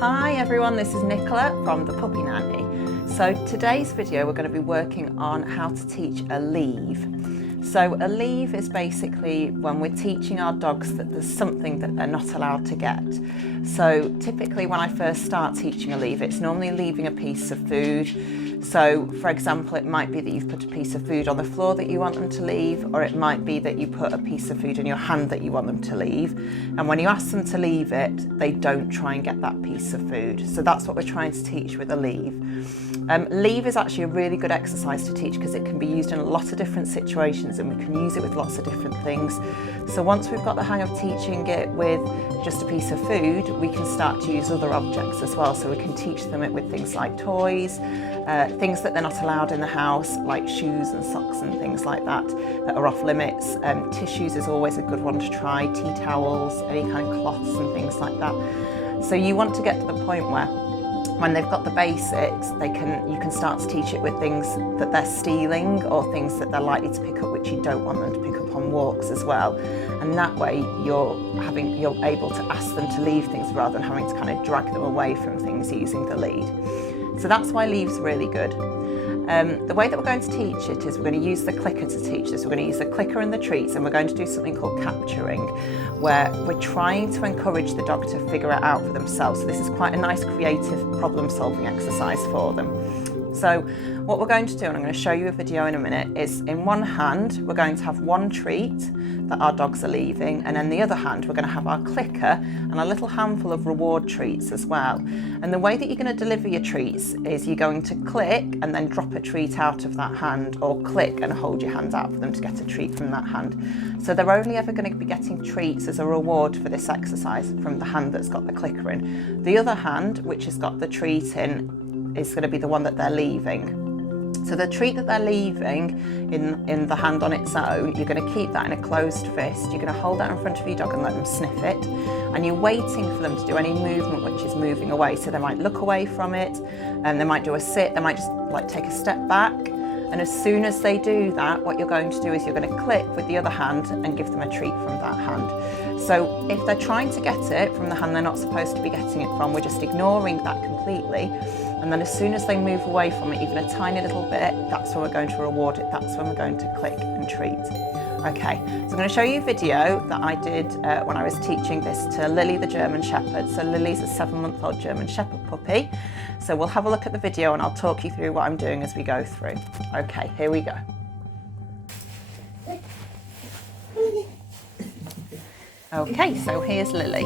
Hi everyone, this is Nicola from The Puppy Nanny. So today's video we're going to be working on how to teach a leave. So a leave is basically when we're teaching our dogs that there's something that they're not allowed to get. So typically when I first start teaching a leave, it's normally leaving a piece of food. So for example, it might be that you've put a piece of food on the floor that you want them to leave, or it might be that you put a piece of food in your hand that you want them to leave. And when you ask them to leave it, they don't try and get that piece of food. So that's what we're trying to teach with a leave. Leave is actually a really good exercise to teach because it can be used in a lot of different situations and we can use it with lots of different things. So once we've got the hang of teaching it with just a piece of food, we can start to use other objects as well. So we can teach them it with things like toys, things that they're not allowed in the house, like shoes and socks and things like that are off limits. Tissues is always a good one to try, tea towels, any kind of cloths and things like that. So you want to get to the point where when they've got the basics, you can start to teach it with things that they're stealing or things that they're likely to pick up which you don't want them to pick up on walks as well. And that way you're able to ask them to leave things rather than having to kind of drag them away from things using the lead. So that's why leave's really good. The way that we're going to teach it is we're going to use the clicker to teach this. We're going to use the clicker and the treats, and we're going to do something called capturing, where we're trying to encourage the dog to figure it out for themselves. So this is quite a nice creative problem-solving exercise for them. So what we're going to do, and I'm going to show you a video in a minute, is in one hand we're going to have one treat that our dogs are leaving, and in the other hand we're going to have our clicker and a little handful of reward treats as well. And the way that you're going to deliver your treats is you're going to click and then drop a treat out of that hand, or click and hold your hand out for them to get a treat from that hand. So they're only ever going to be getting treats as a reward for this exercise from the hand that's got the clicker in. The other hand, which has got the treat in, is going to be the one that they're leaving. So the treat that they're leaving in the hand on its own, you're going to keep that in a closed fist. You're going to hold that in front of your dog and let them sniff it. And you're waiting for them to do any movement which is moving away. So they might look away from it, and they might do a sit, they might just like take a step back. And as soon as they do that, what you're going to do is you're going to click with the other hand and give them a treat from that hand. So if they're trying to get it from the hand they're not supposed to be getting it from, we're just ignoring that completely. And then as soon as they move away from it, even a tiny little bit, that's when we're going to reward it. That's when we're going to click and treat. Okay, so I'm going to show you a video that I did when I was teaching this to Lily the German Shepherd. So Lily's a 7-month-old German Shepherd puppy. So we'll have a look at the video and I'll talk you through what I'm doing as we go through. Okay, here we go. Okay, so here's Lily.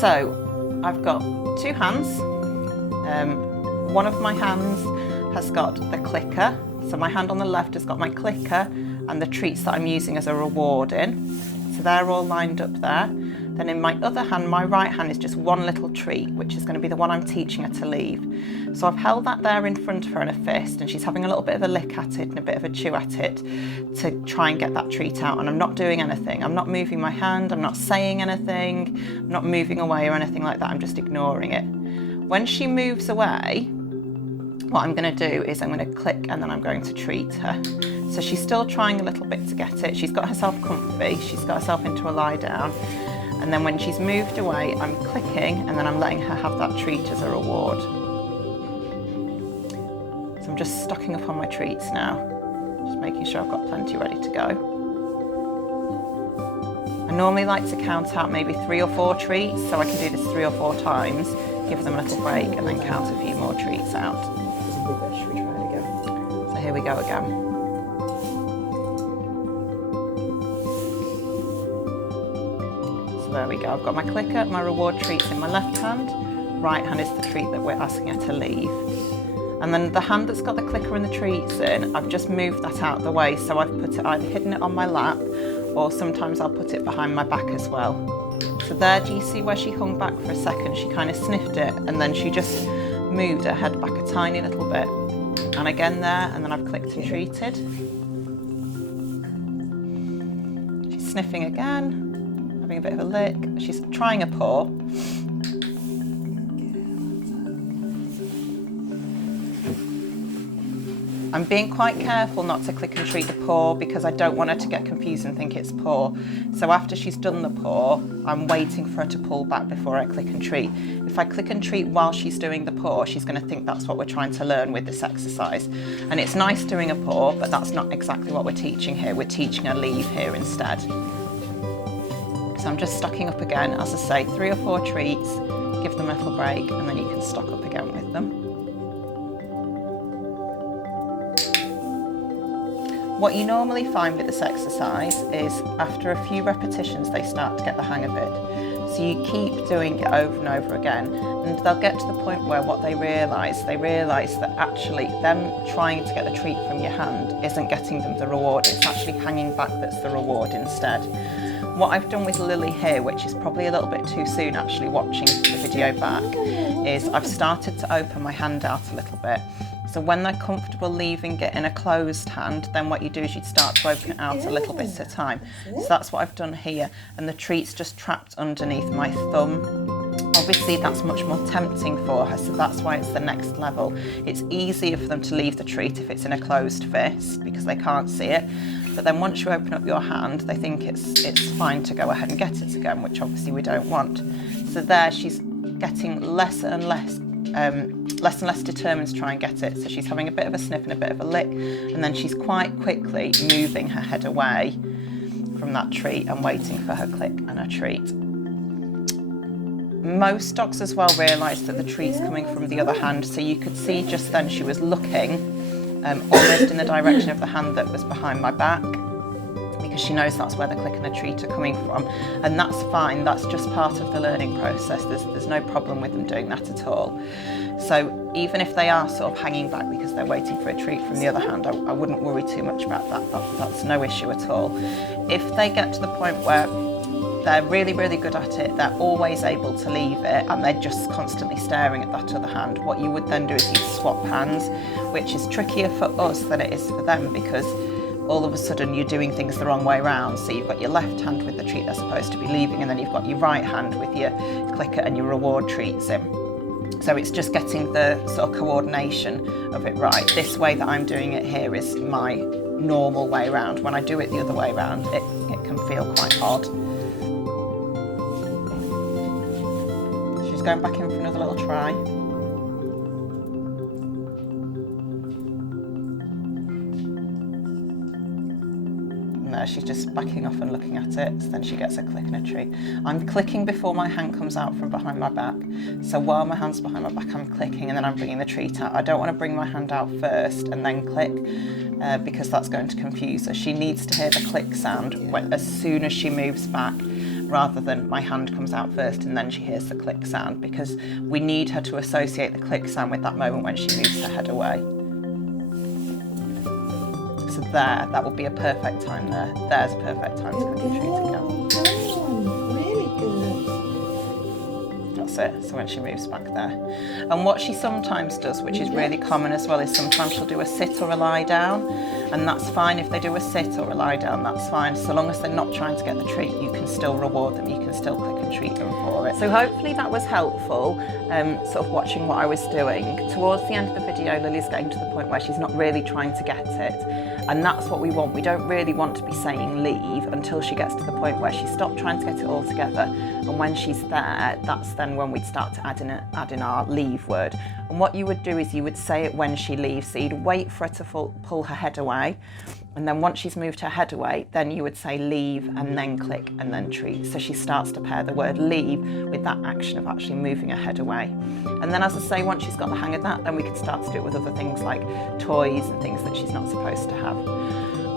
So I've got two hands. One of my hands has got the clicker. So my hand on the left has got my clicker and the treats that I'm using as a reward in. So they're all lined up there. Then in my other hand, my right hand is just one little treat, which is going to be the one I'm teaching her to leave. So I've held that there in front of her in a fist, and she's having a little bit of a lick at it and a bit of a chew at it to try and get that treat out. And I'm not doing anything. I'm not moving my hand. I'm not saying anything. I'm not moving away or anything like that. I'm just ignoring it. When she moves away, what I'm going to do is I'm going to click and then I'm going to treat her. So she's still trying a little bit to get it. She's got herself comfy. She's got herself into a lie down. And then when she's moved away, I'm clicking and then I'm letting her have that treat as a reward. So I'm just stocking up on my treats now. Just making sure I've got plenty ready to go. I normally like to count out maybe 3 or 4 treats, so I can do this 3 or 4 times, give them a little break and then count a few more treats out. Should we try it again? So here we go again. There we go, I've got my clicker, my reward treats in my left hand, right hand is the treat that we're asking her to leave. And then the hand that's got the clicker and the treats in, I've just moved that out of the way, so I've put it either hidden it on my lap, or sometimes I'll put it behind my back as well. So there, do you see where she hung back for a second? She kind of sniffed it, and then she just moved her head back a tiny little bit. And again there, and then I've clicked and treated. She's sniffing again. Having a bit of a lick. She's trying a paw. I'm being quite careful not to click and treat the paw because I don't want her to get confused and think it's paw. So after she's done the paw, I'm waiting for her to pull back before I click and treat. If I click and treat while she's doing the paw, she's going to think that's what we're trying to learn with this exercise. And it's nice doing a paw, but that's not exactly what we're teaching here. We're teaching a leave here instead. So I'm just stocking up again, as I say, 3 or 4 treats, give them a little break, and then you can stock up again with them. What you normally find with this exercise is after a few repetitions they start to get the hang of it. So you keep doing it over and over again, and they'll get to the point where what they realise that actually them trying to get the treat from your hand isn't getting them the reward, it's actually hanging back that's the reward instead. What I've done with Lily here, which is probably a little bit too soon actually watching the video back, is I've started to open my hand out a little bit. So when they're comfortable leaving it in a closed hand, then what you do is you'd start to open it out a little bit at a time. So that's what I've done here, and the treat's just trapped underneath my thumb. Obviously that's much more tempting for her, so that's why it's the next level. It's easier for them to leave the treat if it's in a closed fist because they can't see it. But then once you open up your hand, they think it's fine to go ahead and get it again, which obviously we don't want. So there she's getting less and less determined to try and get it. So she's having a bit of a sniff and a bit of a lick, and then she's quite quickly moving her head away from that treat and waiting for her click and her treat. Most dogs as well realise that the treat's coming from the other hand, so you could see just then she was looking almost in the direction of the hand that was behind my back, because she knows that's where the click and the treat are coming from, and that's fine. That's just part of the learning process. There's no problem with them doing that at all. So even if they are sort of hanging back because they're waiting for a treat from the other hand, I wouldn't worry too much about that. That's no issue at all. If they get to the point where they're really, really good at it, they're always able to leave it, and they're just constantly staring at that other hand, what you would then do is you'd swap hands, which is trickier for us than it is for them, because all of a sudden you're doing things the wrong way around. So you've got your left hand with the treat they're supposed to be leaving, and then you've got your right hand with your clicker and your reward treats in. So it's just getting the sort of coordination of it right. This way that I'm doing it here is my normal way around. When I do it the other way around, it can feel quite odd. She's going back in for another little try. No, she's just backing off and looking at it, so then she gets a click and a treat. I'm clicking before my hand comes out from behind my back. So while my hand's behind my back, I'm clicking and then I'm bringing the treat out. I don't want to bring my hand out first and then click, because that's going to confuse her. She needs to hear the click sound as soon as she moves back, rather than my hand comes out first and then she hears the click sound, because we need her to associate the click sound with that moment when she moves her head away. So there, that would be a perfect time there. There's a perfect time to click and treat again. Really good. That's it, so when she moves back there. And what she sometimes does, which is really common as well, is sometimes she'll do a sit or a lie down, and that's fine. If they do a sit or a lie down, that's fine. So long as they're not trying to get the treat, you can still reward them, you can still click and treat them for it. So hopefully that was helpful, sort of watching what I was doing. Towards the end of the video, Lily's getting to the point where she's not really trying to get it, and that's what we want. We don't really want to be saying leave until she gets to the point where she stopped trying to get it all together, and when she's there, that's then when we'd start to add in our leave word. And what you would do is you would say it when she leaves, so you'd wait for her to pull her head away, and then once she's moved her head away, then you would say leave and then click and then treat. So she starts to pair the word leave with that action of actually moving her head away. And then, as I say, once she's got the hang of that, then we can start to do it with other things like toys and things that she's not supposed to have.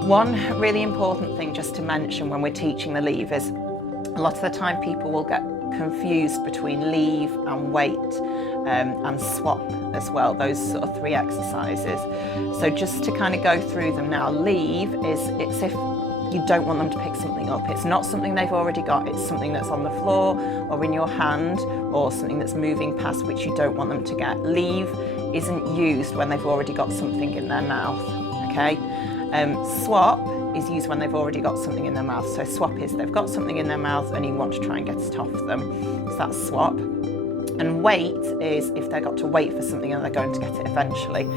One really important thing just to mention when we're teaching the leave is a lot of the time people will get confused between leave and wait, and swap as well, those sort of 3 exercises. So just to kind of go through them now, leave it's if you don't want them to pick something up. It's not something they've already got, it's something that's on the floor or in your hand or something that's moving past which you don't want them to get. Leave isn't used when they've already got something in their mouth, okay? Swap is used when they've already got something in their mouth. So swap is they've got something in their mouth and you want to try and get it off them. So that's swap. And wait is if they've got to wait for something and they're going to get it eventually.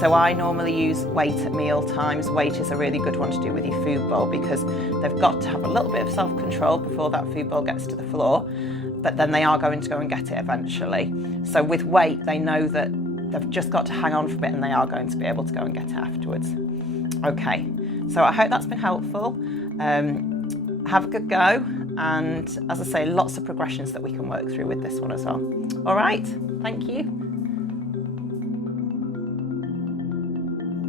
So I normally use wait at meal times. Wait is a really good one to do with your food bowl because they've got to have a little bit of self-control before that food bowl gets to the floor, but then they are going to go and get it eventually. So with wait, they know that they've just got to hang on for a bit and they are going to be able to go and get it afterwards. Okay, so I hope that's been helpful. Have a good go. And as I say, lots of progressions that we can work through with this one as well. All right, thank you.